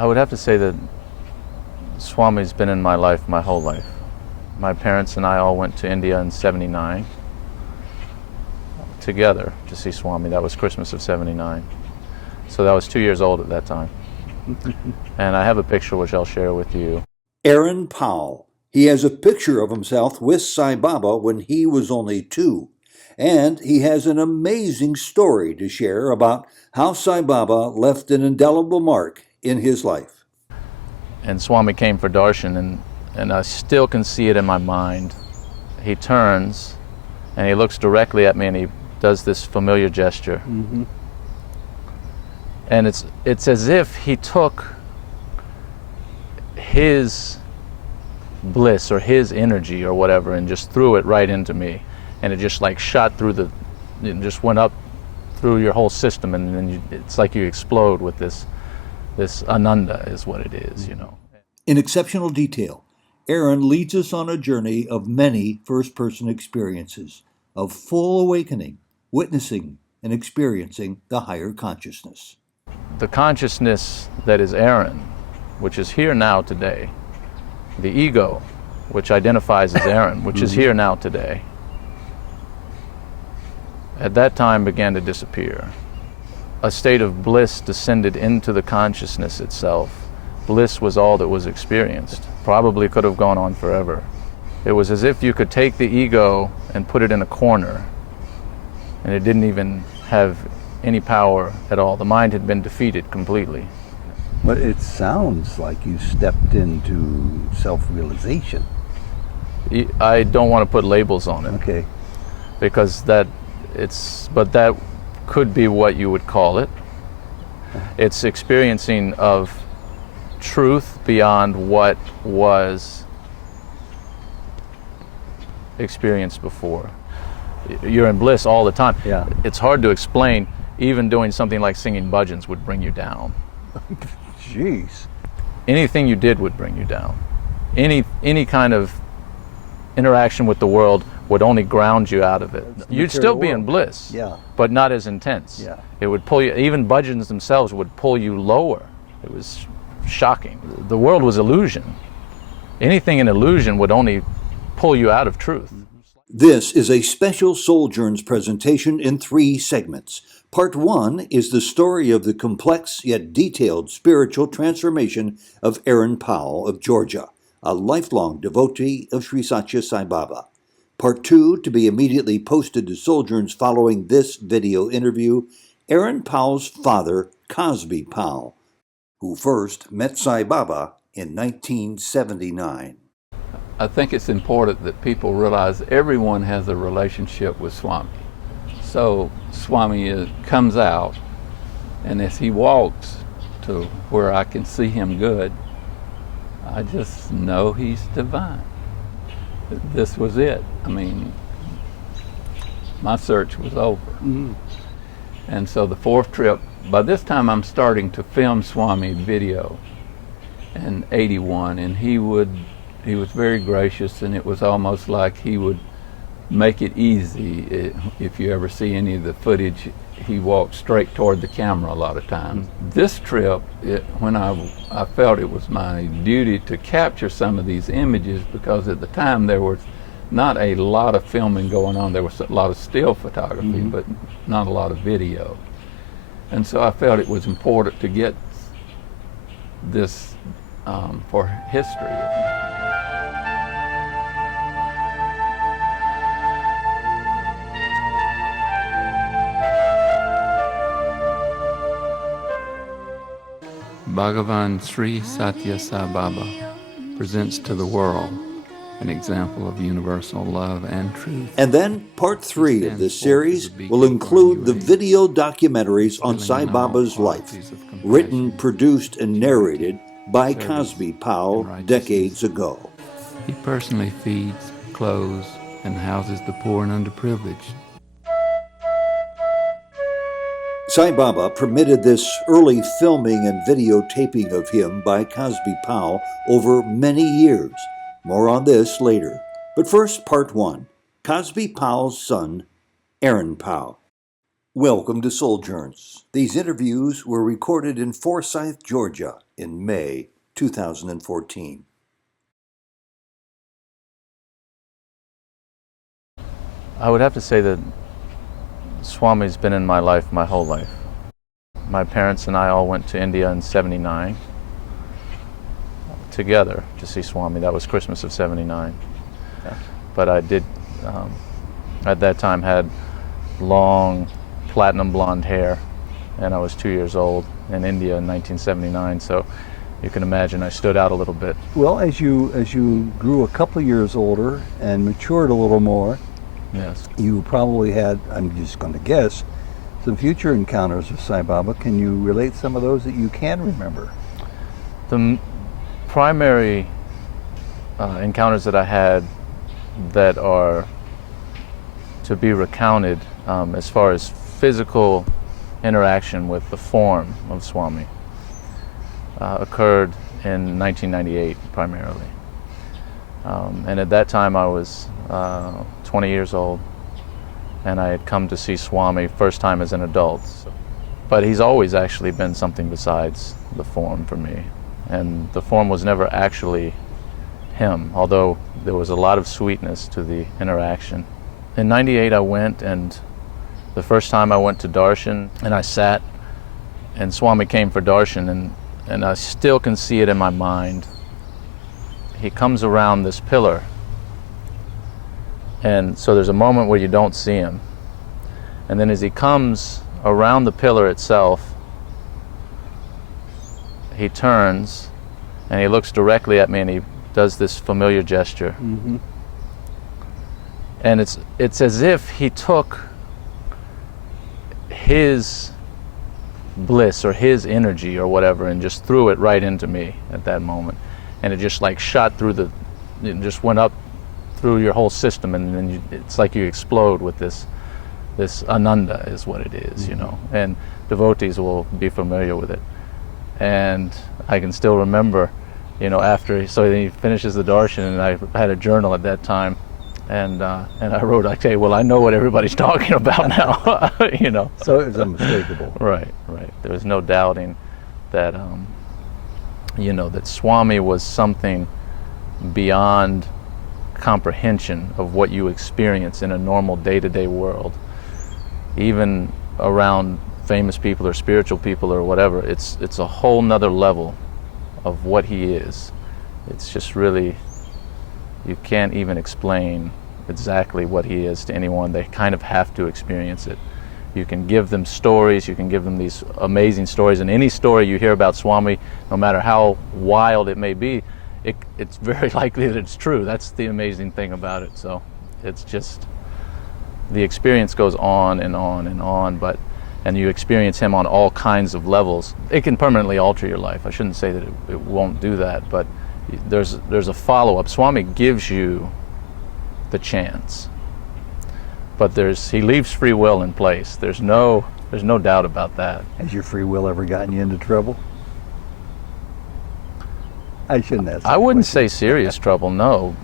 I would have to say that Swami's been in my life my whole life. My parents and I all went to India in '79 together to see Swami. That was Christmas of '79. So I was 2 years old at that time. And I have a picture which I'll share with you. Aaron Powell. He has a picture of himself with Sai Baba when he was only 2. And he has an amazing story to share about how Sai Baba left an indelible mark in his life. And Swami came for darshan, and I still can see it in my mind. He turns and he looks directly at me and he does this familiar gesture. Mm-hmm. And it's as if he took his bliss or his energy or whatever and just threw it right into me. And it just like shot through it just went up through your whole system, and then it's like you explode with this ananda is what it is, you know. In exceptional detail, Aaron leads us on a journey of many first-person experiences, of full awakening, witnessing and experiencing the higher consciousness. The consciousness that is Aaron, which is here now today, the ego, which identifies as Aaron, which is here now today, at that time began to disappear. A state of bliss descended into the consciousness itself. Bliss was all that was experienced. Probably could have gone on forever. It was as if you could take the ego and put it in a corner, and it didn't even have any power at all. The mind had been defeated completely. But it sounds like you stepped into self-realization. I don't want to put labels on it. Okay. Because but that could be what you would call it. It's experiencing of truth beyond what was experienced before. You're in bliss all the time. Yeah. It's hard to explain. Even doing something like singing bhajans would bring you down. Jeez. Anything you did would bring you down. Any kind of interaction with the world would only ground you out of it. You'd still be in bliss, Yeah. but not as intense. Yeah. It would pull you, even bhajans themselves would pull you lower. It was shocking. The world was illusion. Anything in illusion would only pull you out of truth. This is a special Souljourns presentation in 3 segments. Part 1 is the story of the complex yet detailed spiritual transformation of Aaron Powell of Georgia, a lifelong devotee of Sri Sathya Sai Baba. Part 2, to be immediately posted to Souljourns following this video interview, Aaron Powell's father, Cosby Powell, who first met Sai Baba in 1979. I think it's important that people realize everyone has a relationship with Swami. So Swami comes out, and as he walks to where I can see him good, I just know he's divine. This was it. I mean, my search was over. Mm-hmm. And so the 4th trip, by this time I'm starting to film Swami video in '81, and he was very gracious, and it was almost like he would make it easy. If you ever see any of the footage, he walked straight toward the camera a lot of times. This trip, when I felt it was my duty to capture some of these images, because at the time there was not a lot of filming going on. There was a lot of still photography, but not a lot of video. And so I felt it was important to get this for history. Bhagavan Sri Sathya Sai Baba presents to the world an example of universal love and truth. And then part 3 of this series will include the video documentaries on Sai Baba's life, written, produced, and narrated by Cosby Powell decades ago. He personally feeds, clothes, and houses the poor and underprivileged. Sai Baba permitted this early filming and videotaping of him by Cosby Powell over many years. More on this later. But first, part 1, Cosby Powell's son, Aaron Pow. Welcome to Souljourns. These interviews were recorded in Forsyth, Georgia in May 2014. I would have to say that Swami's been in my life my whole life. My parents and I all went to India in '79 together to see Swami. That was Christmas of '79. Yeah. But I did, at that time, had long platinum blonde hair, and I was 2 years old in India in 1979, so you can imagine I stood out a little bit. Well, as you grew a couple of years older and matured a little more, Yes. you probably had, I'm just going to guess, some future encounters with Sai Baba. Can you relate some of those that you can remember? The primary encounters that I had that are to be recounted as far as physical interaction with the form of Swami occurred in 1998 primarily. And at that time I was 20 years old, and I had come to see Swami first time as an adult. But he's always actually been something besides the form for me. And the form was never actually him, although there was a lot of sweetness to the interaction. In '98 I went, and the first time I went to darshan, and I sat, and Swami came for darshan, and I still can see it in my mind. He comes around this pillar, and so there's a moment where you don't see him. And then as he comes around the pillar itself, he turns, and he looks directly at me, and he does this familiar gesture. Mm-hmm. And it's as if he took his bliss or his energy or whatever and just threw it right into me at that moment. And it just like shot through it just went up through your whole system, and then it's like you explode with this ananda is what it is, you know. And devotees will be familiar with it. And I can still remember, you know, so he finishes the darshan, and I had a journal at that time, and I wrote, okay, well, I know what everybody's talking about now, you know. So it was unmistakable. Right. There was no doubting that, you know, that Swami was something beyond comprehension of what you experience in a normal day-to-day world. Even around famous people or spiritual people or whatever, it's a whole nother level of what he is. It's just really, you can't even explain exactly what he is to anyone. They kind of have to experience it. You can give them stories, you can give them these amazing stories, and any story you hear about Swami, no matter how wild it may be, it's very likely that it's true. That's the amazing thing about it. So it's just, the experience goes on and on and on, and you experience him on all kinds of levels. It can permanently alter your life. I shouldn't say that it won't do that, but there's a follow-up. Swami gives you the chance, but he leaves free will in place. There's no doubt about that. Has your free will ever gotten you into trouble? I shouldn't ask. I wouldn't say serious trouble, no.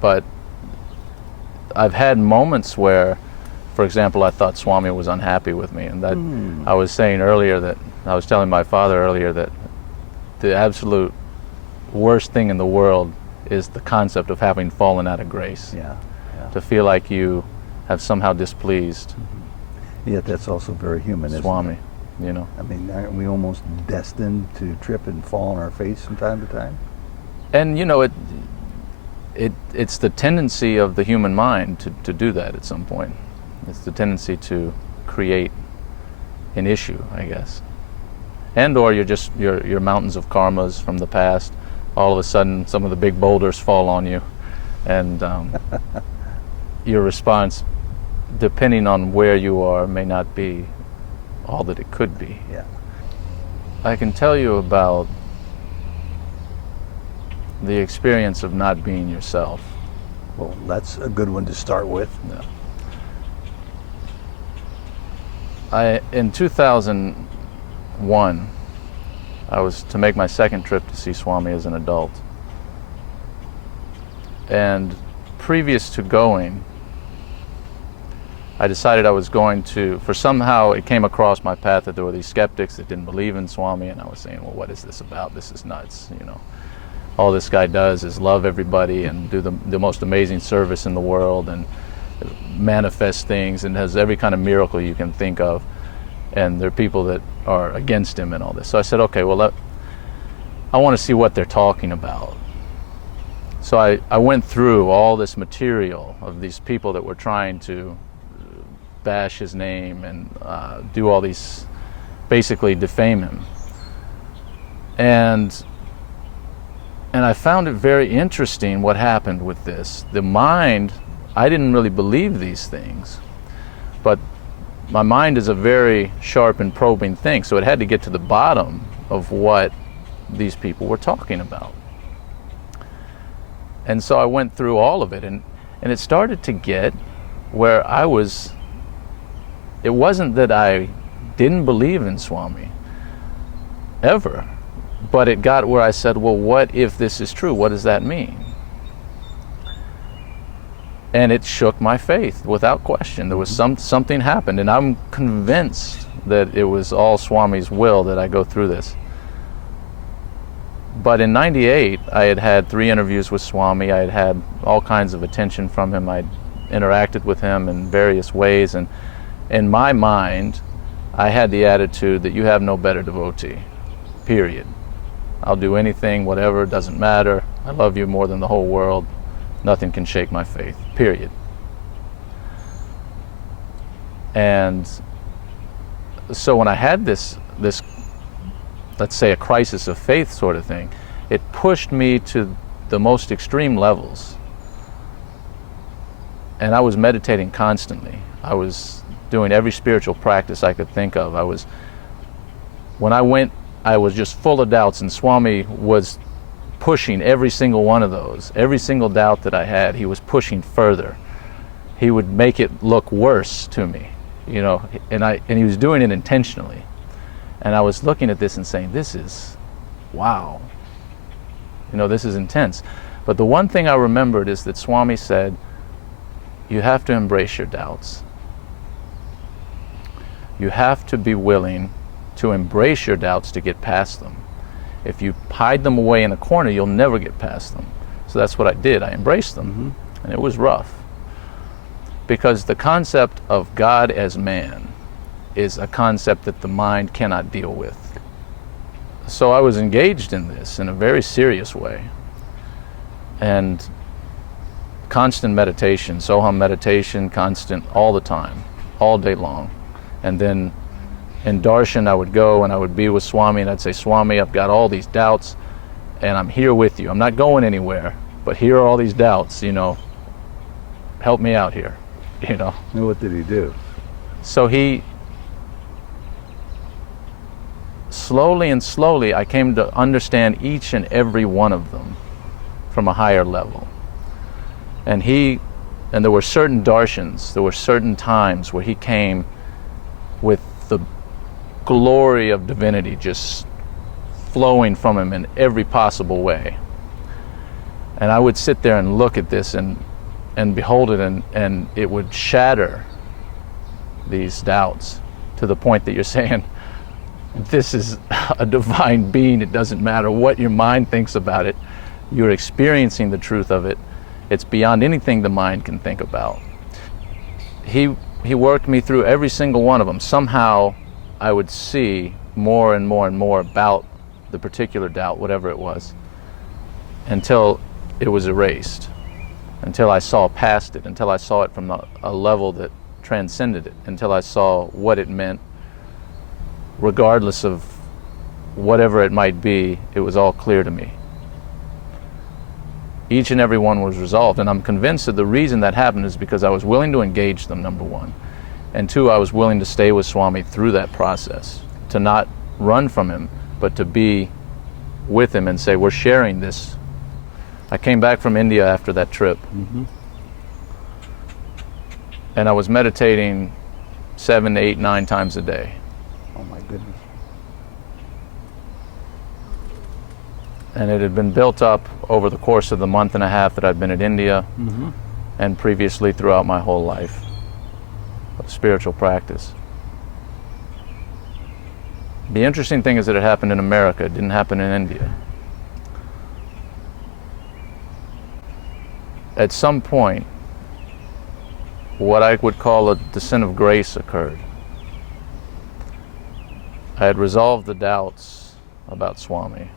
But I've had moments where, for example, I thought Swami was unhappy with me, and that I was telling my father earlier that the absolute worst thing in the world is the concept of having fallen out of grace. Yeah. To feel like you have somehow displeased Yet that's also very human, isn't Swami, it? you know. I mean, aren't we almost destined to trip and fall on our face from time to time? And you know, it's the tendency of the human mind to do that at some point. It's the tendency to create an issue, I guess. And or you're just your mountains of karmas from the past, all of a sudden some of the big boulders fall on you, and your response, depending on where you are, may not be all that it could be. Yeah. I can tell you about the experience of not being yourself. Well, that's a good one to start with. Yeah. In 2001, I was to make my second trip to see Swami as an adult. And previous to going, I decided I was going to, for somehow it came across my path that there were these skeptics that didn't believe in Swami, and I was saying, well, what is this about? This is nuts, you know. All this guy does is love everybody and do the most amazing service in the world and manifest things and has every kind of miracle you can think of. And there are people that are against him and all this. So I said, okay, well, I want to see what they're talking about. So I went through all this material of these people that were trying to bash his name and do all these, basically defame him. And I found it very interesting what happened with this. The mind, I didn't really believe these things, but my mind is a very sharp and probing thing, so it had to get to the bottom of what these people were talking about. And so I went through all of it, and it started to get where it wasn't that I didn't believe in Swami, ever, but it got where I said, well, what if this is true? What does that mean? And it shook my faith without question. There was something happened, and I'm convinced that it was all Swami's will that I go through this. But in '98, I had had 3 interviews with Swami. I had had all kinds of attention from him. I'd interacted with him in various ways, and in my mind, I had the attitude that you have no better devotee, period. I'll do anything, whatever, it doesn't matter. I love you more than the whole world. Nothing can shake my faith, period. And so when I had this, let's say, a crisis of faith sort of thing, it pushed me to the most extreme levels. And I was meditating constantly. I was doing every spiritual practice I could think of. When I went, I was just full of doubts, and Swami was pushing every single one of those. Every single doubt that I had, he was pushing further. He would make it look worse to me, you know, and he was doing it intentionally. And I was looking at this and saying, this is, wow, you know, this is intense. But the one thing I remembered is that Swami said, you have to embrace your doubts. You have to be willing to embrace your doubts to get past them. If you hide them away in a corner, you'll never get past them. So that's what I did. I embraced them, and it was rough. Because the concept of God as man is a concept that the mind cannot deal with. So I was engaged in this in a very serious way. And constant meditation, Soham meditation, constant, all the time, all day long. And then in darshan, I would go and I would be with Swami, and I'd say, Swami, I've got all these doubts, and I'm here with you. I'm not going anywhere, but here are all these doubts, you know. Help me out here, you know. And what did he do? So he, slowly and slowly, I came to understand each and every one of them from a higher level. And there were certain darshans, there were certain times where he came with the glory of divinity just flowing from him in every possible way. And I would sit there and look at this and behold it, and it would shatter these doubts to the point that you're saying, this is a divine being. It doesn't matter what your mind thinks about it. You're experiencing the truth of it. It's beyond anything the mind can think about. He worked me through every single one of them. Somehow I would see more and more and more about the particular doubt, whatever it was, until it was erased, until I saw past it, until I saw it from a level that transcended it, until I saw what it meant. Regardless of whatever it might be, it was all clear to me. Each and every one was resolved, and I'm convinced that the reason that happened is because I was willing to engage them, number one. And 2, I was willing to stay with Swami through that process, to not run from him, but to be with him and say, we're sharing this. I came back from India after that trip, and I was meditating 7, 8, 9 times a day. Oh my goodness. And it had been built up over the course of the month and a half that I'd been in India, and previously throughout my whole life. of spiritual practice. The interesting thing is that it happened in America. It didn't happen in India. At some point, what I would call a descent of grace occurred. I had resolved the doubts about Swami.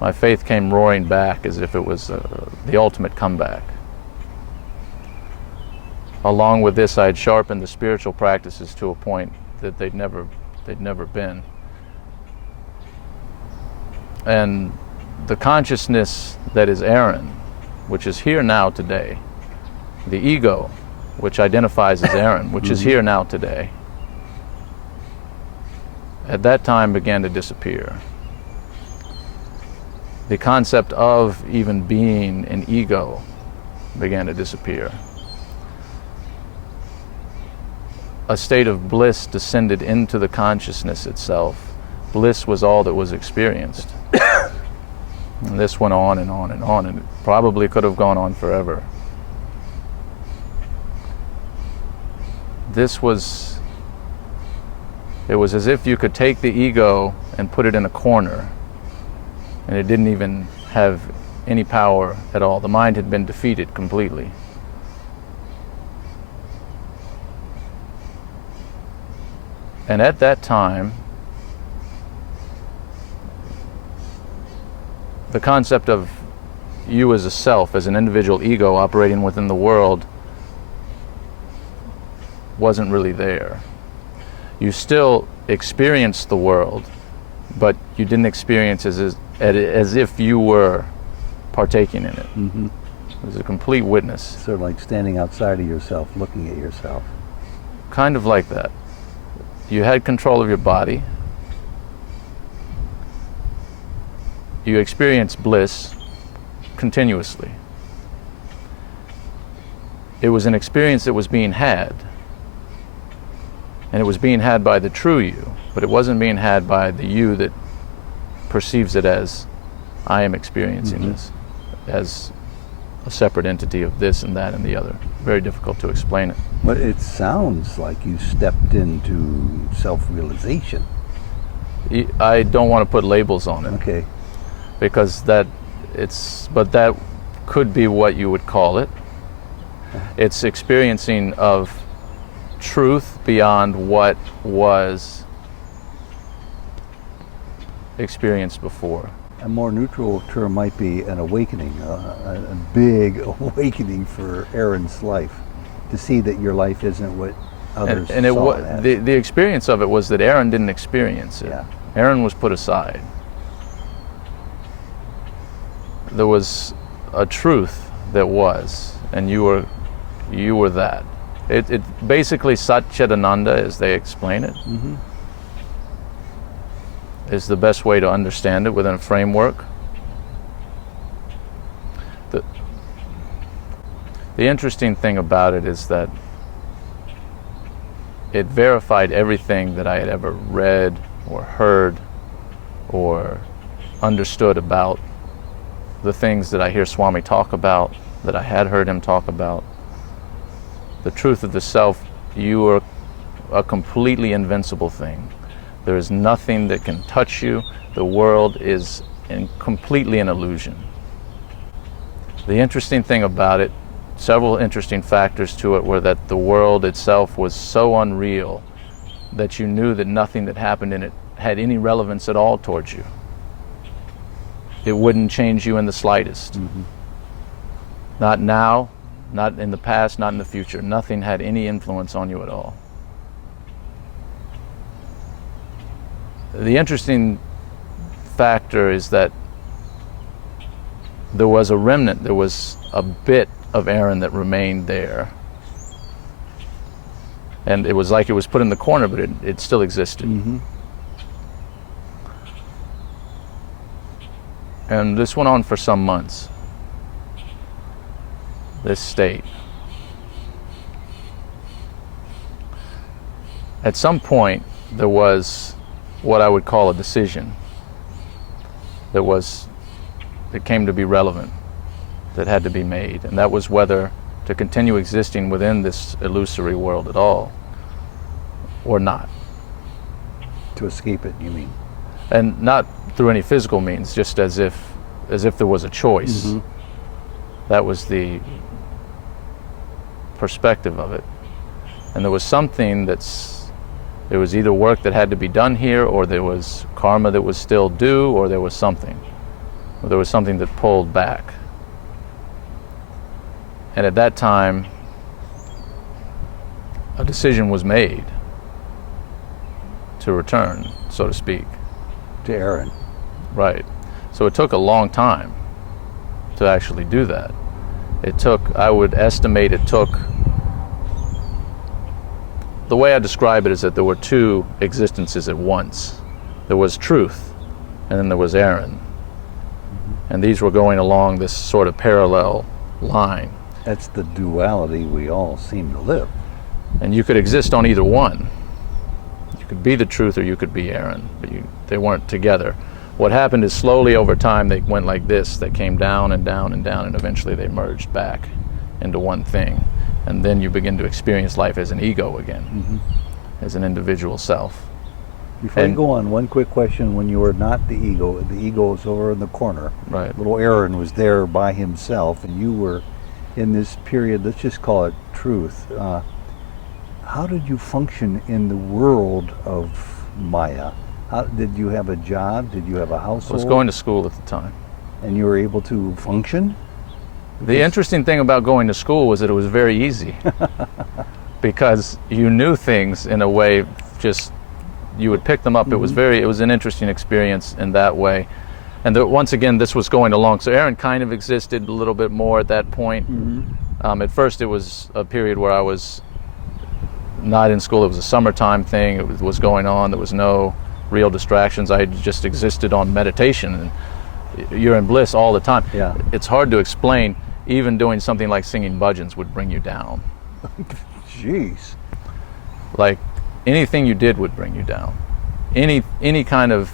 My faith came roaring back as if it was the ultimate comeback. Along with this, I had sharpened the spiritual practices to a point that they'd never been. And the consciousness that is Aaron, which is here now today, the ego, which identifies as Aaron, which is here now today, at that time began to disappear. The concept of even being an ego began to disappear. A state of bliss descended into the consciousness itself. Bliss was all that was experienced. And this went on and on and on, and it probably could have gone on forever. It was as if you could take the ego and put it in a corner, and it didn't even have any power at all. The mind had been defeated completely. And at that time, the concept of you as a self, as an individual ego operating within the world, wasn't really there. You still experienced the world, but you didn't experience as if you were partaking in it. Mm-hmm. It was a complete witness. Sort of like standing outside of yourself, looking at yourself. Kind of like that. You had control of your body. You experienced bliss continuously. It was an experience that was being had. And it was being had by the true you, but it wasn't being had by the you that perceives it as, I am experiencing this, as a separate entity of this and that and the other. Very difficult to explain it. But it sounds like you stepped into self-realization. I don't want to put labels on it. Okay. Because but that could be what you would call it. It's experiencing of truth beyond what was experienced before. A more neutral term might be an awakening, a big awakening for Aaron's life, to see that your life isn't what others and saw it as. the experience of it was that Aaron didn't experience it. Yeah. Aaron was put aside. There was a truth that was, and you were that. It basically Satchidananda, as they explain it, is the best way to understand it within a framework. The interesting thing about it is that it verified everything that I had ever read or heard or understood about the things that I hear Swami talk about, that I had heard him talk about. The truth of the self, you are a completely invincible thing. There is nothing that can touch you. The world is completely an illusion. The interesting thing about it, several interesting factors to it, were that the world itself was so unreal that you knew that nothing that happened in it had any relevance at all towards you. It wouldn't change you in the slightest. Not now, not in the past, not in the future. Nothing had any influence on you at all. The interesting factor is that there was a remnant, there was a bit of Aaron that remained there. And it was like it was put in the corner, but it still existed. And this went on for some months, this state. At some point, there was what I would call a decision that came to be relevant, that had to be made. And that was whether to continue existing within this illusory world at all, or not. To escape it, you mean? And not through any physical means, just as if there was a choice. Mm-hmm. That was the perspective of it. And there was something there was either work that had to be done here, or there was karma that was still due, or there was something. Or there was something that pulled back. And at that time, a decision was made to return, so to speak. To Aaron. Right. So it took a long time to actually do that. It took, I would estimate it took, the way I describe it is that there were two existences at once. There was truth, and then there was Aaron. And these were going along this sort of parallel line. That's the duality we all seem to live. And you could exist on either one. You could be the truth or you could be Aaron, but they weren't together. What happened is slowly over time they went like this. They came down and down and down, and eventually they merged back into one thing. And then you begin to experience life as an ego again, as an individual self. Before you go on, one quick question. When you were not the ego was over in the corner. Right. Little Aaron was there by himself, and you were in this period, let's just call it truth. How did you function in the world of Maya? Did you have a job? Did you have a household? I was going to school at the time. And you were able to function? The interesting thing about going to school was that it was very easy because you knew things in a way, just you would pick them up. It was an interesting experience in that way. And once again, this was going along. So Aaron kind of existed a little bit more at that point. At first it was a period where I was not in school. It was a summertime thing. It was going on. There was no real distractions. I just existed on meditation, and you're in bliss all the time. Yeah. It's hard to explain. Even doing something like singing bhajans would bring you down. Jeez. Like anything you did would bring you down. Any kind of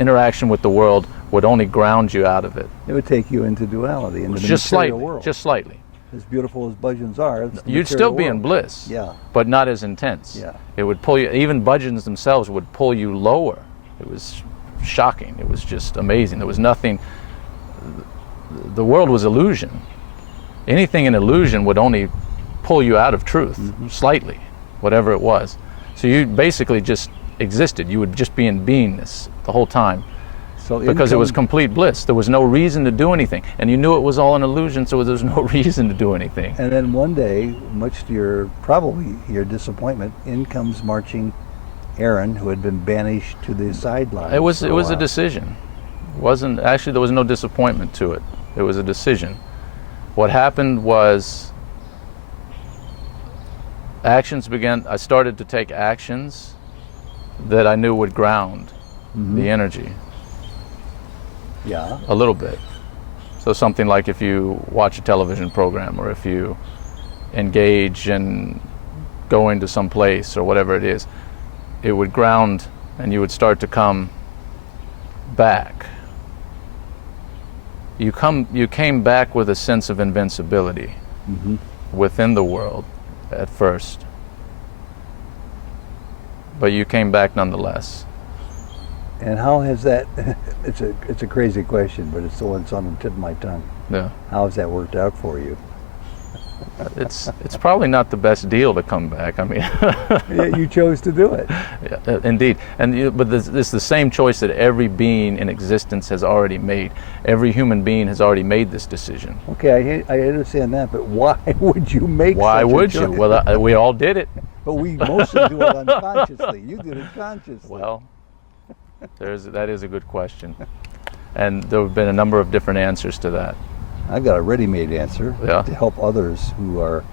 interaction with the world would only ground you out of it. It would take you into duality, into the Just material slightly, world. just slightly. As beautiful as bhajans are, it's the You'd still material be in world. bliss, Yeah. but not as intense. Yeah. It would pull you, even bhajans themselves would pull you lower. It was shocking. It was just amazing. There was nothing, the world was illusion. Anything in illusion would only pull you out of truth, slightly, whatever it was. So you basically just existed. You would just be in beingness the whole time. So Because it was complete bliss. There was no reason to do anything. And you knew it was all an illusion, so there was no reason to do anything. And then one day, much to probably your disappointment, in comes marching Aaron, who had been banished to the sidelines. It was a decision. Actually, there was no disappointment to it. It was a decision. What happened was I started to take actions that I knew would ground the energy. Yeah. A little bit. So something like if you watch a television program, or if you engage in going to some place or whatever it is, it would ground and you would start to come back. You came back with a sense of invincibility within the world at first. But you came back nonetheless. And how has that, it's a crazy question, but it's the one that's on the tip of my tongue. Yeah. How has that worked out for you? It's probably not the best deal to come back. I mean, Yeah, you chose to do it. yeah, indeed. But it's the same choice that every being in existence has already made. Every human being has already made this decision. Okay, I understand that, but why would you make Why such a would you? choice? Well, we all did it. But we mostly do it unconsciously. You did it consciously. Well, that is a good question. And there have been a number of different answers to that. I've got a ready-made answer Yeah. to help others who are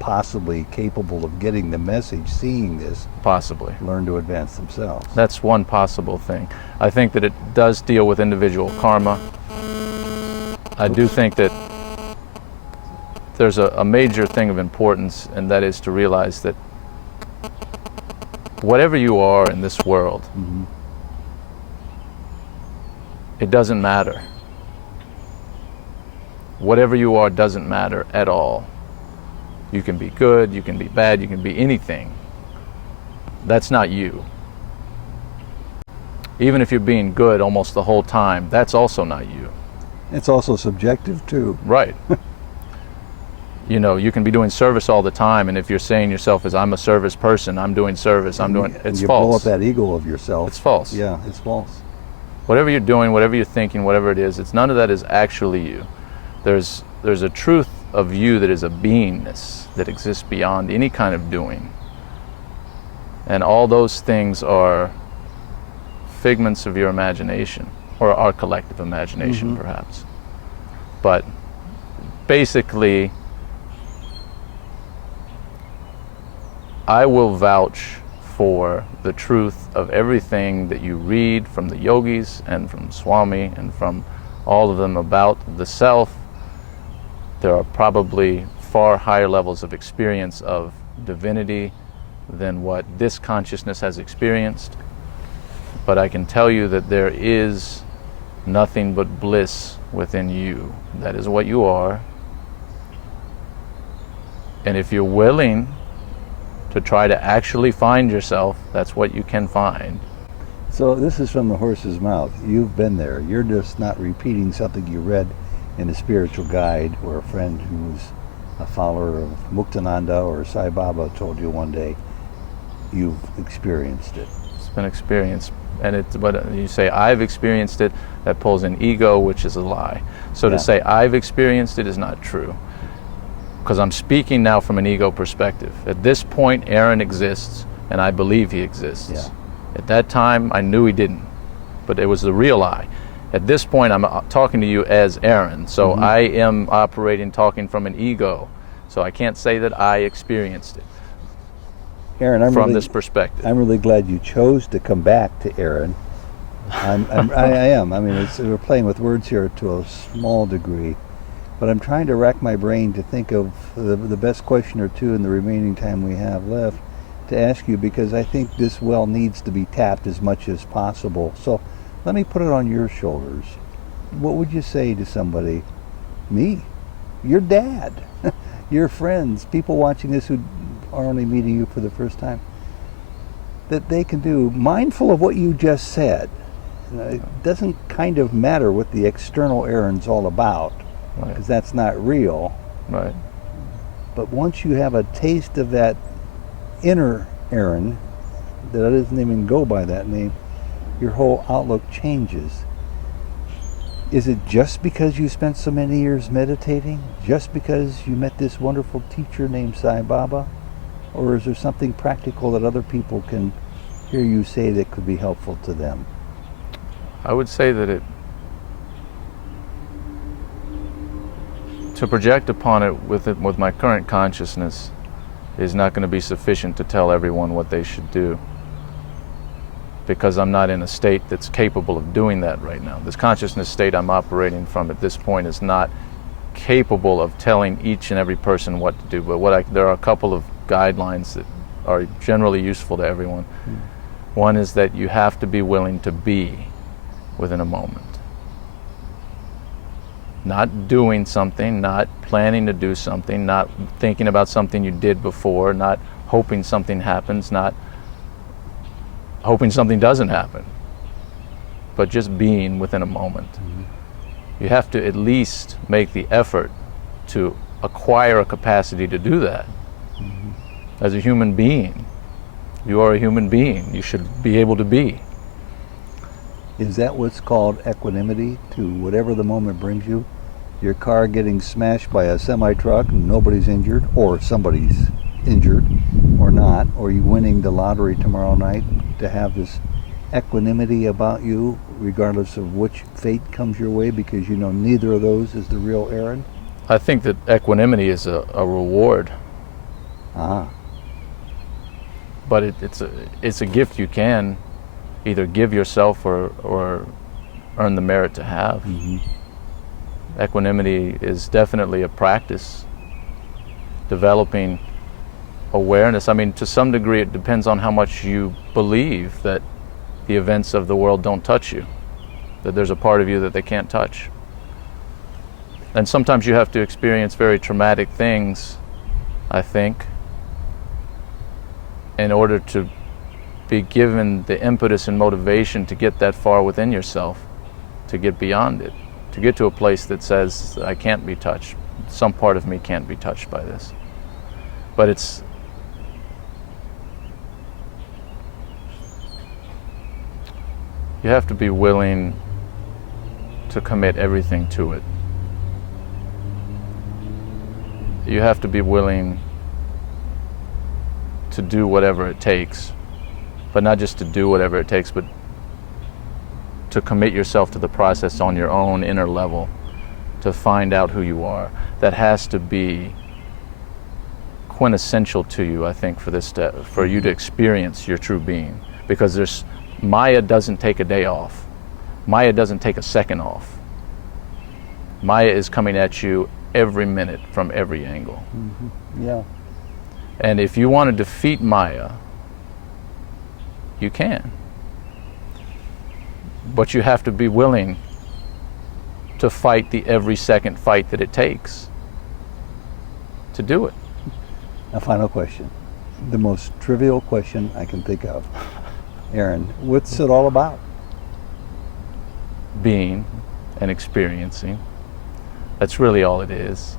possibly capable of getting the message, seeing this, Possibly. learn to advance themselves. That's one possible thing. I think that it does deal with individual karma. I do think that there's a major thing of importance, and that is to realize that whatever you are in this world, it doesn't matter. Whatever you are doesn't matter at all. You can be good, you can be bad, you can be anything. That's not you. Even if you're being good almost the whole time, that's also not you. It's also subjective too. Right. You know, you can be doing service all the time, and if you're saying yourself as I'm a service person, I'm doing service, I'm doing, it's you blow up false. that ego of yourself. It's false. Yeah, it's false. Whatever you're doing, whatever you're thinking, whatever it is, none of that is actually you. There's a truth of you that is a beingness that exists beyond any kind of doing. And all those things are figments of your imagination, or our collective imagination, perhaps. But basically, I will vouch for the truth of everything that you read from the yogis and from Swami and from all of them about the self. There are probably far higher levels of experience of divinity than what this consciousness has experienced. But I can tell you that there is nothing but bliss within you. That is what you are. And if you're willing to try to actually find yourself, that's what you can find. So this is from the horse's mouth. You've been there. You're just not repeating something you read in a spiritual guide or a friend who's a follower of Muktananda or Sai Baba told you one day. You've experienced it. It's been experienced. And it's, but you say, I've experienced it, that pulls in ego, which is a lie. So to say, I've experienced it is not true. Because I'm speaking now from an ego perspective. At this point, Aaron exists, and I believe he exists. Yeah. At that time, I knew he didn't. But it was the real I. At this point, I'm talking to you as Aaron. So I am operating, talking from an ego. So I can't say that I experienced it. Aaron, I'm from really, this perspective. I'm really glad you chose to come back to Aaron. I am. I mean, we're playing with words here to a small degree, but I'm trying to rack my brain to think of the best question or two in the remaining time we have left to ask you, because I think this well needs to be tapped as much as possible. So let me put it on your shoulders. What would you say to somebody, me, your dad, your friends, people watching this who are only meeting you for the first time, that they can do, mindful of what you just said? It doesn't kind of matter what the external Aaron's all about, because that's not real. Right. But once you have a taste of that inner Aaron, that doesn't even go by that name, your whole outlook changes. Is it just because you spent so many years meditating? Just because you met this wonderful teacher named Sai Baba? Or is there something practical that other people can hear you say that could be helpful to them? I would say that to project upon it with my current consciousness is not going to be sufficient to tell everyone what they should do, because I'm not in a state that's capable of doing that right now. This consciousness state I'm operating from at this point is not capable of telling each and every person what to do. But there are a couple of guidelines that are generally useful to everyone. One is that you have to be willing to be within a moment. Not doing something, not planning to do something, not thinking about something you did before, not hoping something happens, not hoping something doesn't happen, but just being within a moment. You have to at least make the effort to acquire a capacity to do that. As a human being, you are a human being. You should be able to be. Is that what's called equanimity, to whatever the moment brings you? Your car getting smashed by a semi-truck and nobody's injured, or somebody's injured or not, or you winning the lottery tomorrow night, to have this equanimity about you regardless of which fate comes your way, because you know neither of those is the real Aaron? I think that equanimity is a reward. But it's a gift you can either give yourself or earn the merit to have. Equanimity is definitely a practice, developing awareness. I mean, to some degree it depends on how much you believe that the events of the world don't touch you, that there's a part of you that they can't touch. And sometimes you have to experience very traumatic things, I think, in order to be given the impetus and motivation to get that far within yourself, to get beyond it, to get to a place that says, I can't be touched. Some part of me can't be touched by this. But you have to be willing to commit everything to it. You have to be willing to do whatever it takes, but not just to do whatever it takes, but to commit yourself to the process on your own inner level, to find out who you are. That has to be quintessential to you, I think, for you to experience your true being. Because Maya doesn't take a day off. Maya doesn't take a second off. Maya is coming at you every minute from every angle. Mm-hmm. Yeah. And if you want to defeat Maya, you can. But you have to be willing to fight the every second fight that it takes to do it. A final question. The most trivial question I can think of. Aaron, what's it all about? Being and experiencing. That's really all it is.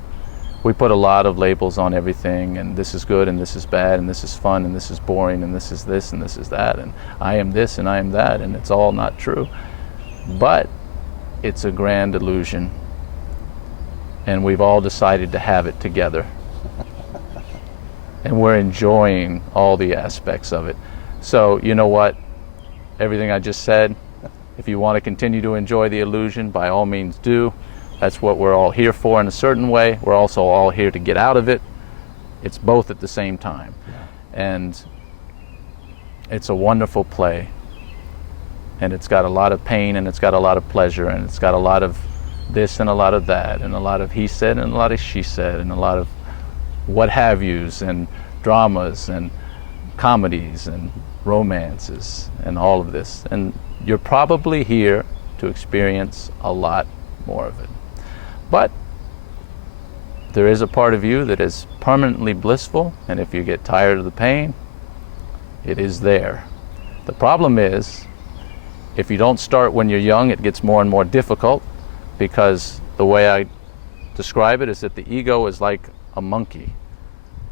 We put a lot of labels on everything, and this is good and this is bad and this is fun and this is boring and this is this and this is that and I am this and I am that, and it's all not true. But it's a grand illusion, and we've all decided to have it together. And we're enjoying all the aspects of it. So you know what? Everything I just said, if you want to continue to enjoy the illusion, by all means do. That's what we're all here for in a certain way. We're also all here to get out of it. It's both at the same time. And it's a wonderful play. And it's got a lot of pain, and it's got a lot of pleasure, and it's got a lot of this and a lot of that, and a lot of he said and a lot of she said, and a lot of what have yous, and dramas and comedies and romances and all of this. And you're probably here to experience a lot more of it. But there is a part of you that is permanently blissful, and if you get tired of the pain, it is there. The problem is, if you don't start when you're young, it gets more and more difficult, because the way I describe it is that the ego is like a monkey.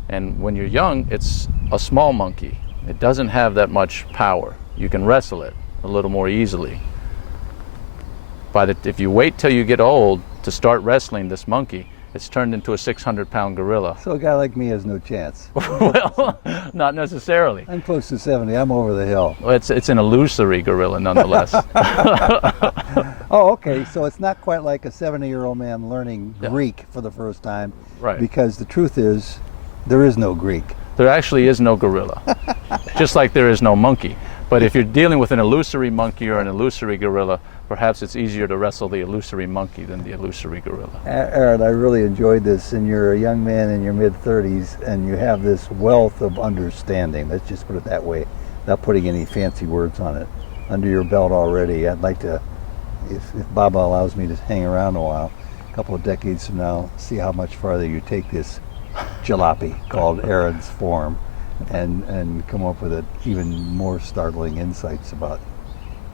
And when you're young, it's a small monkey. It doesn't have that much power. You can wrestle it a little more easily. But if you wait till you get old to start wrestling this monkey, it's turned into a 600-pound gorilla. So a guy like me has no chance. Well, not necessarily. I'm close to 70. I'm over the hill. Well, it's an illusory gorilla nonetheless. Oh, okay. So it's not quite like a 70-year-old man learning Yeah. Greek for the first time. Right. Because the truth is, there is no Greek. There actually is no gorilla, just like there is no monkey. But if you're dealing with an illusory monkey or an illusory gorilla, perhaps it's easier to wrestle the illusory monkey than the illusory gorilla. Aaron, I really enjoyed this, and you're a young man in your mid-30s, and you have this wealth of understanding, let's just put it that way, without putting any fancy words on it, under your belt already. I'd like to, if Baba allows me to hang around a while, a couple of decades from now, see how much farther you take this jalopy called Aaron's form, and come up with even more startling insights about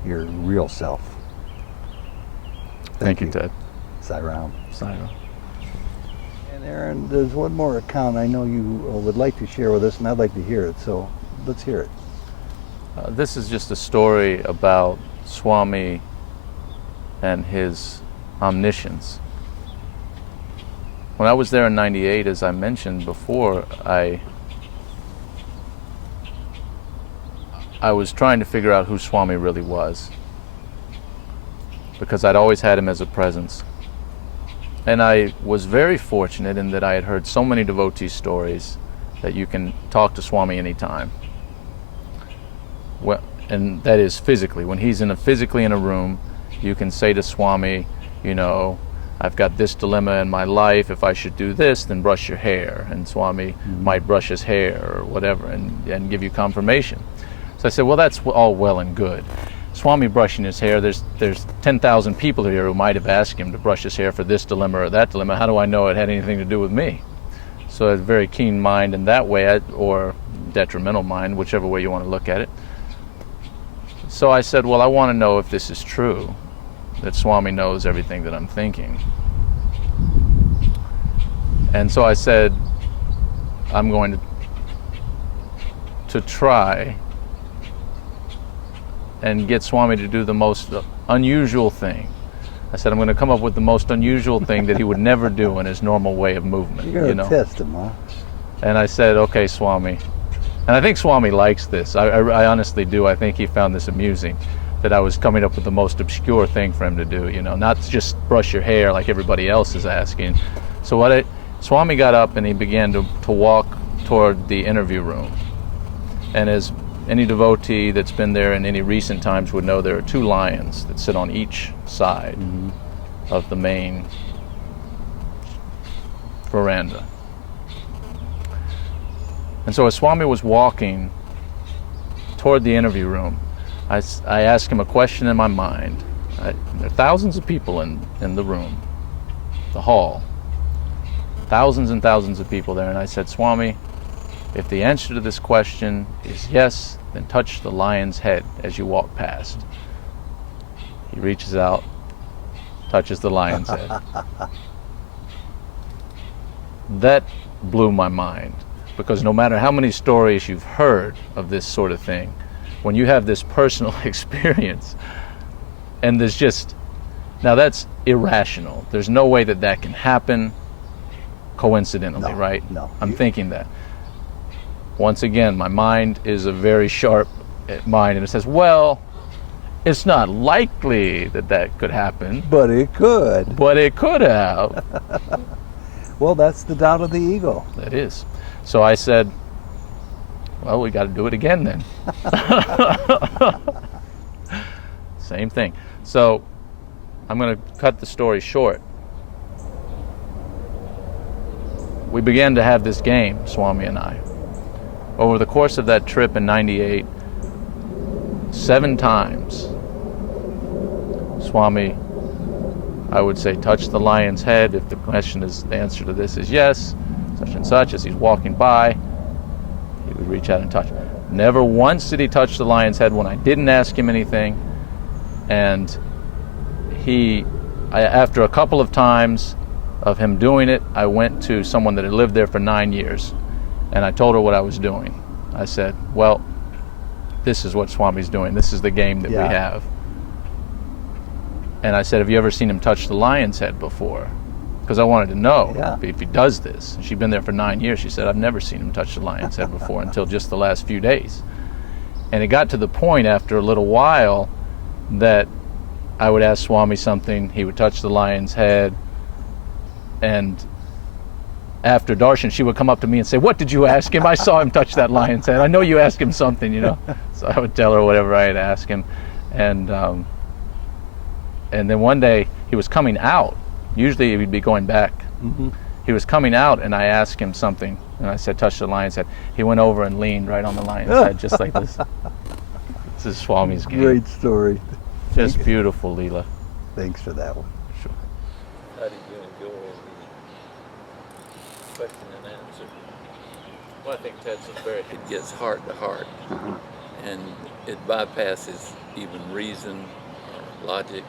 your real self. Thank you, Ted. Sai Ram. Sayonara. And Aaron, there's one more account I know you would like to share with us, and I'd like to hear it, so let's hear it. This is just a story about Swami and his omniscience. When I was there in '98, as I mentioned before, I was trying to figure out who Swami really was, because I'd always had him as a presence. And I was very fortunate in that I had heard so many devotee stories that you can talk to Swami anytime. Well, and that is physically. When he's physically in a room, you can say to Swami, you know, I've got this dilemma in my life. If I should do this, then brush your hair. And Swami might brush his hair or whatever and give you confirmation. So I said, well, that's all well and good. Swami brushing his hair, there's 10,000 people here who might have asked him to brush his hair for this dilemma or that dilemma. How do I know it had anything to do with me? So I had a very keen mind in that way, or detrimental mind, whichever way you want to look at it. So I said, well, I want to know if this is true, that Swami knows everything that I'm thinking. And so I said, I'm going to try and get Swami to do the most unusual thing. I said, I'm going to come up with the most unusual thing that he would never do in his normal way of movement. You're going to test him, huh? And I said, okay, Swami. And I think Swami likes this. I honestly do. I think he found this amusing, that I was coming up with the most obscure thing for him to do, you know, not just brush your hair like everybody else is asking. So Swami got up and he began to walk toward the interview room. And as any devotee that's been there in any recent times would know, there are two lions that sit on each side of the main veranda. And so as Swami was walking toward the interview room, I asked him a question in my mind. There are thousands of people in the room, the hall, thousands and thousands of people there, and I said, Swami, if the answer to this question is yes, then touch the lion's head as you walk past. He reaches out, touches the lion's head. That blew my mind, because no matter how many stories you've heard of this sort of thing, when you have this personal experience, and there's just, now that's irrational. There's no way that that can happen coincidentally, right? No. I'm thinking that. Once again, my mind is a very sharp mind, and it says, well, it's not likely that that could happen. But it could. But it could have. Well, that's the doubt of the ego. That is. So I said, well, we got to do it again then. Same thing. So I'm going to cut the story short. We began to have this game, Swami and I. Over the course of that trip in '98, 7 times, Swami, I would say, touch the lion's head if the answer to this is yes, such and such. As he's walking by, he would reach out and touch. Never once did he touch the lion's head when I didn't ask him anything. And after a couple of times of him doing it, I went to someone that had lived there for 9 years, and I told her what I was doing. I said, well, this is what Swami's doing. This is the game that we have. And I said, have you ever seen him touch the lion's head before? Because I wanted to know if he does this. And she'd been there for 9 years. She said, I've never seen him touch the lion's head before until just the last few days. And it got to the point after a little while that I would ask Swami something, he would touch the lion's head, and after darshan, she would come up to me and say, what did you ask him? I saw him touch that lion's head. I know you asked him something, you know. So I would tell her whatever I had asked him. And then one day he was coming out. Usually he'd be going back. Mm-hmm. He was coming out, and I asked him something, and I said, touch the lion's head. He went over and leaned right on the lion's head, just like this. This is Swami's game. Great story. Just beautiful, Leela. Thanks for that one. Sure. How did you enjoy the question and answer? Well, I think Ted's very... It gets heart to heart, and it bypasses even reason or logic.